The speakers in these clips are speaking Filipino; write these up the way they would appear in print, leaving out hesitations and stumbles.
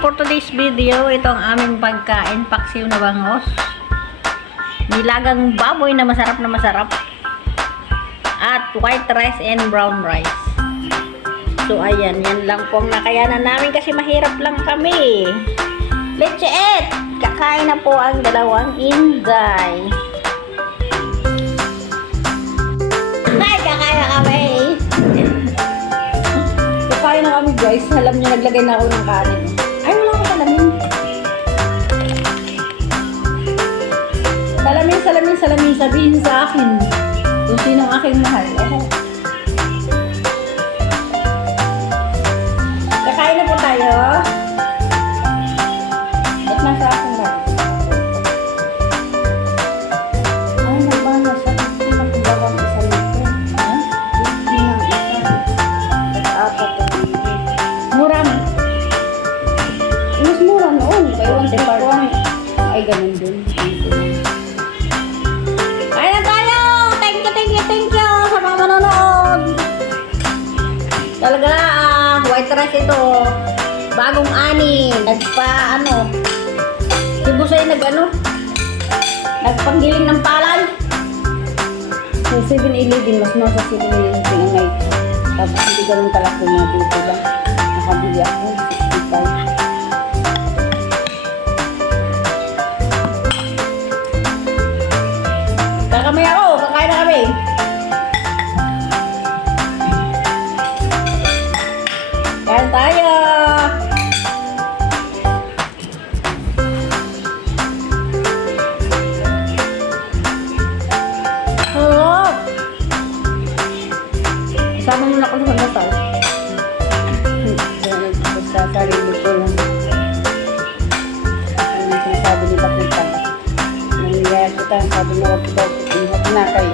for today's video, ito ang aming pagkain, paksiw na bangos. Nilagang baboy na masarap. At white rice and brown rice. So ayan, yan lang po ang nakayanan namin kasi mahirap lang kami. Let's eat! Kakain na po ang dalawang inday. Ay, kakain na kami! Kakain na kami guys. Alam niyo, naglagay na ako ng kanin. Ay, wala ko salamin. Salamin. Sabihin sa akin kung sino ang aking mahal. Kakain na po tayo. Ba't nasa akin ba? Ay, nabana siya. Hindi nakibawang isa nito. Ha? Hindi ng isa. At apat. Mura mo. Mas mura noon. Buy one take one. Ay, ganun dun. Kaya na tayo! Thank you sa mga manonood. Talaga, white rice ito. Bagong ani. Si Busay nagpanggiling ng palay. Sa 7-Eleven, mas nasa 7-Eleven ang may. Tapos hindi ganun kalaki mga dito lang. Nakabili ako, 65. Kakamay ako, kakain na kami. Kain tayo. Isama mo na ako sa masal. Sa sarili ko lang. Ano yung sinasabi ni Bakita? Nangyaya kita, sabi mo wag kita, ingat na kay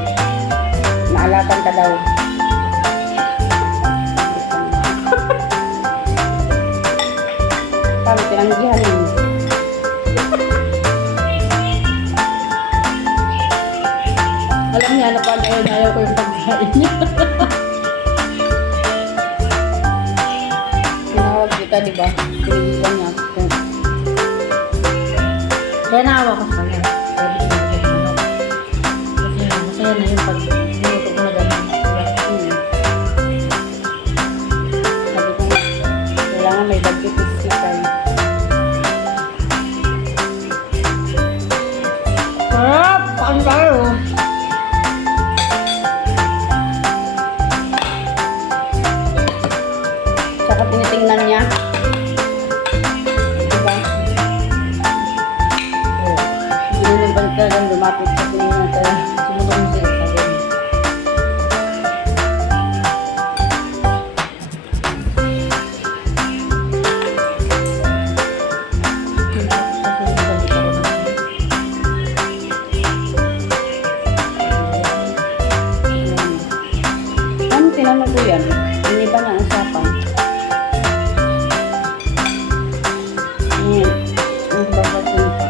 naalatan ka daw. Sabi, tinanggihan yun. Alam niya, ayaw ko yung pagkain niya. Tinawag kita, diba? Tinigilan niya. Kaya naawa ko sa kanya. Masaya na yung pag-minuto ko na gano'n. Sabi ko, kailangan may budget na sisikay. Sarap! Paan tayo? Saka tinitingnan niya. Diba? Hindi na ba talagang lumapit sa tinignan talaga. Sumunod mo sila sa ganyan. Ano tinanong ko yan? Hindi ba na usapan? Ang babatin pa.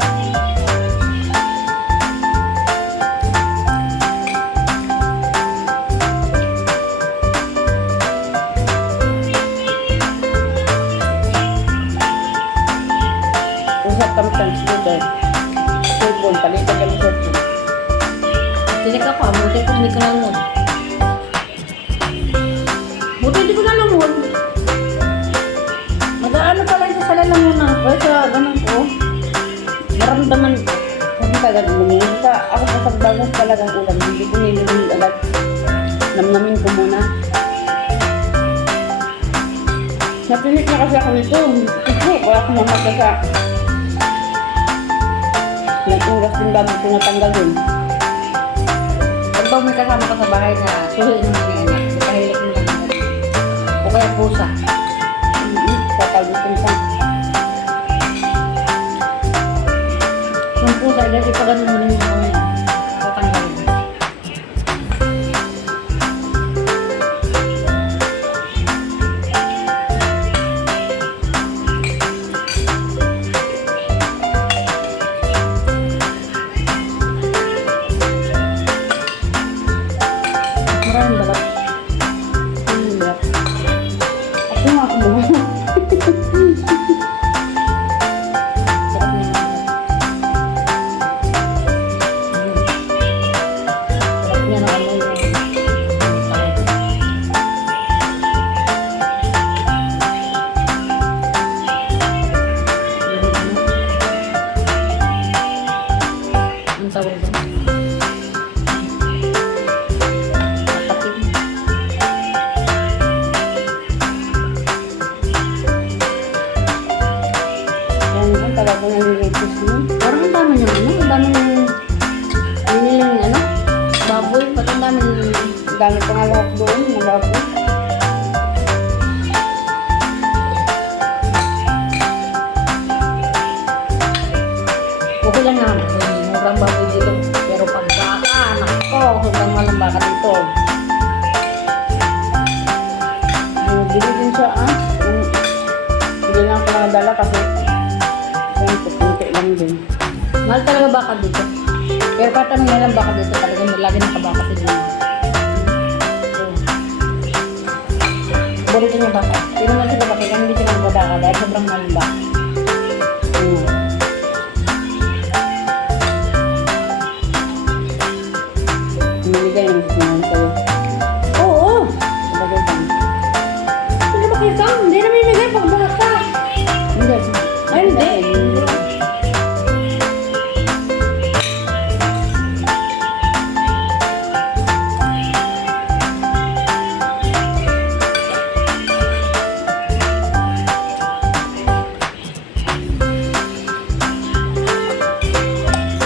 Usap kami transmitter. Cellphone, palitan kami cellphone. Tinik ako, buti ko hindi ko nalunod. Buti hindi ko nalunod. Nag-aano pala yung sa salalang muna. Kaya sa ganun ko, naramdaman ko. Hindi ka agad lumunod. Ako sa bagong talagang ulam. Hindi ko nilunod agad. Namnamin ko muna. Napilit na kasi ako nito. Ito, wala akong mamagasa. Nag-uras din ba ito natanggal yun? Pag ba may kasama ka sa bahay na suhin ng mga anak, ipahilip mo lang naman. O kaya pusa. Tatagutong sa. Yung pusa, dahil ipaganon mo rin yung mga tatanggalin. Maraming balak. Maraming balak. Ako nga ako mo. ang talaga nalilitis mo. Parang ang dami niyang ano, ang dami niyang biniling ano, baboy, pati ang dami niyang Dami pa nga lahat doon, malabo. okay lang naman. Murang baboy dito. Pero pag baka, nako, hanggang malang baka dito. Bili din siya Hindi na ako nakadala kasi kunti lang din. Mahal talaga baka dito. Pero kahit anong meron baka dito talaga, lagi nakabaka sa dito. Borito niya baka. Pero naman sila baka, hindi sila nagpadaka dahil sobrang mahal ba. Binigay ng sinahan sa'yo. Oo! Sabagay ka. Hindi ba kayo kam? Hindi naman yung pag baka. Hindi. Ay, hindi.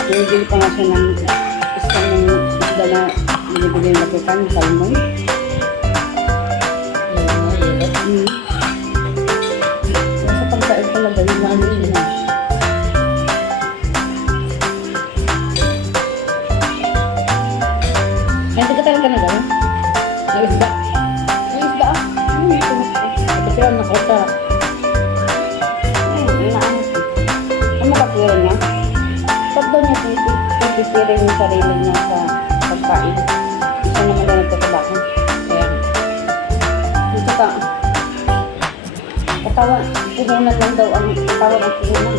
Binibili pa nga siya ng isda na binibigay na kitan, salmon. Nasa pagkain talaga, yung ano yun. Ay, hindi ka talaga na gano'n? Nag-isda. Ay, isda ah. Ito sila nakota. Inaanot eh. Ang makapira niya. Pag daw niya pipipira yung sarili niya sa pagkain. Isa naman na nagtatrabaho. Kaya, At saka, katawan, puhunan lang daw ang katawan ang puhunan.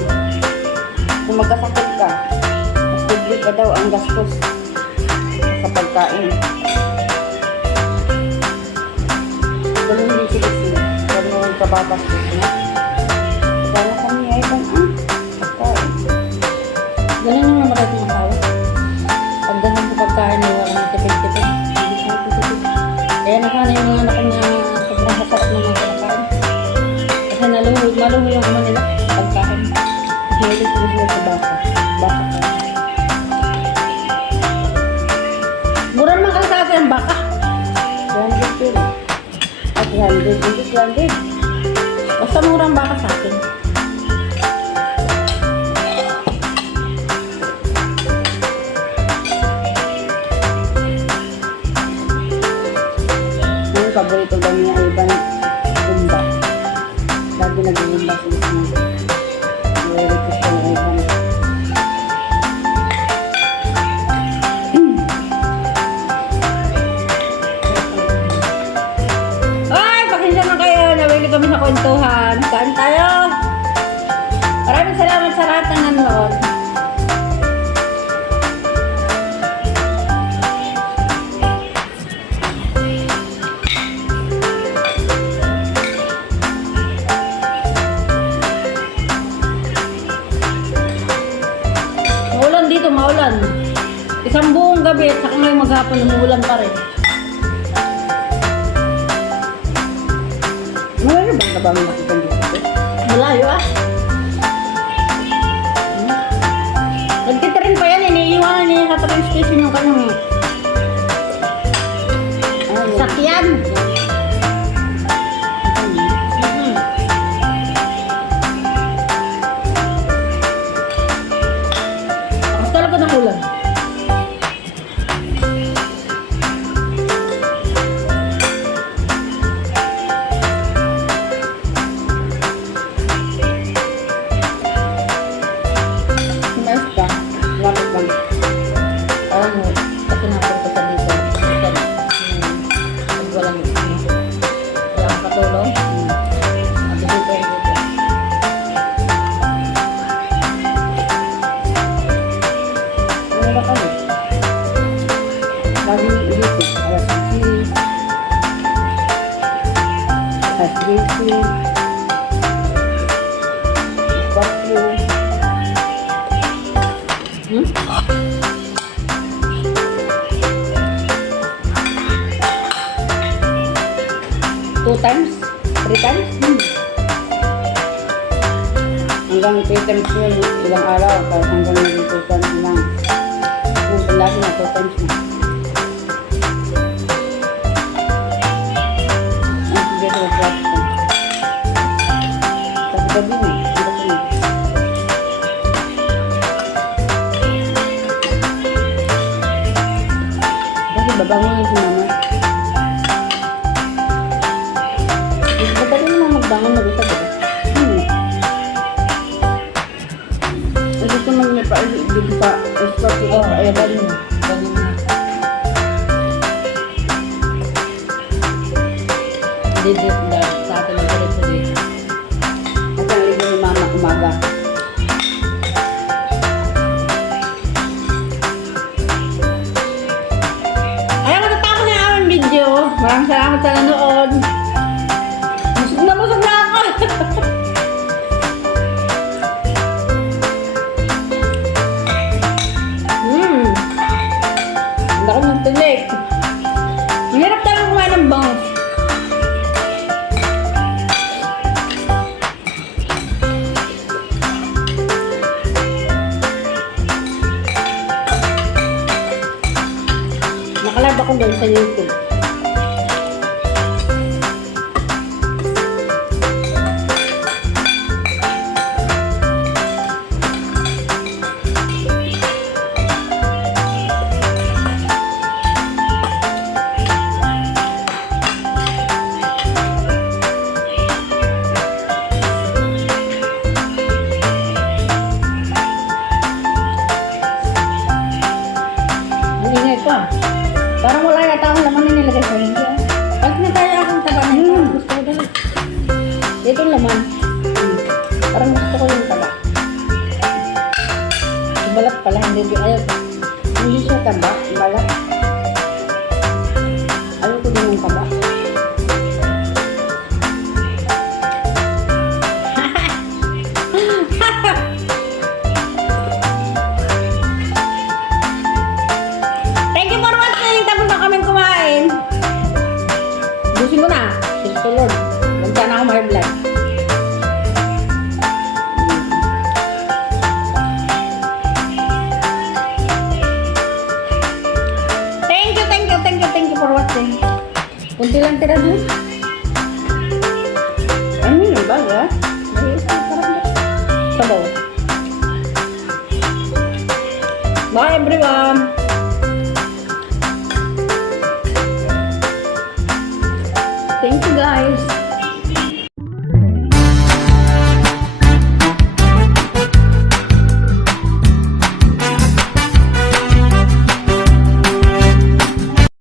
Kung magkasakit ka, mas bigli ka daw ang gastos sa pagkain. Ganun din sila sila. Ganun yung kababastos niya. Kaya kami ay pagkain. ganun yung namatay ng tao. Pag ganun sa pagkain, ay walang tipid-tipid. Hindi siya tipid. Kaya nakana yung mga anak niya sobrang masarap ng mga pagkain. Kasi naluho yung ano nila, pagkain. Mahilig ko sila sa baka. Baka ka. Mura naman kasi sa akin ang baka. 200 pero. At 100. Hindi 200. Basta mura ang baka sa akin. Ang paborito daw niya ay ibang gumba. Lagi nag-gumba sila sa mga. Nire-request ko na ibang. Ay, pakinggan na kayo. Nawili kami sa kwentuhan. Kain tayo. Maraming salamat sa lahat ng nanonood. Maulan dito, maulan. Isang buong gabi at saka ngayong maghapon umuulan pa rin. Mayroon bang kabang nakita dito? Malayo ah. Nagtitrin pa yan, iniiwanan niya sa train station yung kanyang Ah, yan. sakyan. Mhm. Tapos talaga ng ulan. hanggang 3 times yun, ilang araw, tapos hanggang naging 2 times lang. Yung lagi na 2 times na. Ang sige sa brush ko. Tapos gabi na, ang gabi na. Kasi babangon si mama. Madali naman magbangon na isa, diba? Gusto mo may pa-ibig pa, stop ko pa, ayaw ba rin mo? Ganyan na. Didit na sa atin ang diretso dito. At ang ligo ni mama umaga. Ayaw, matatapos na yung aming video. Maraming salamat sa nanood. Busog na ako. Ang laki ng tinik. Mahirap talagang kumain ng bangus. Nakalab ako doon sa YouTube. Ang ingay ko ah. Parang wala yata akong laman na nilagay sa hindi ah. Pag na tayo akong taba na ito, gusto ko dala. Ito yung laman. Parang gusto ko yung taba. Yung balat pala, hindi ko ayaw. Hindi siya taba, balat. Ayaw ko din ng taba. Thank you for watching. Tapos na kaming kumain. Busin ko na. Just to Lord. Huwag sana ako may vlog. Thank you for watching. Kunti lang tira dun. Ano yun ba, ha? Sabaw. Bye everyone. Thank you guys.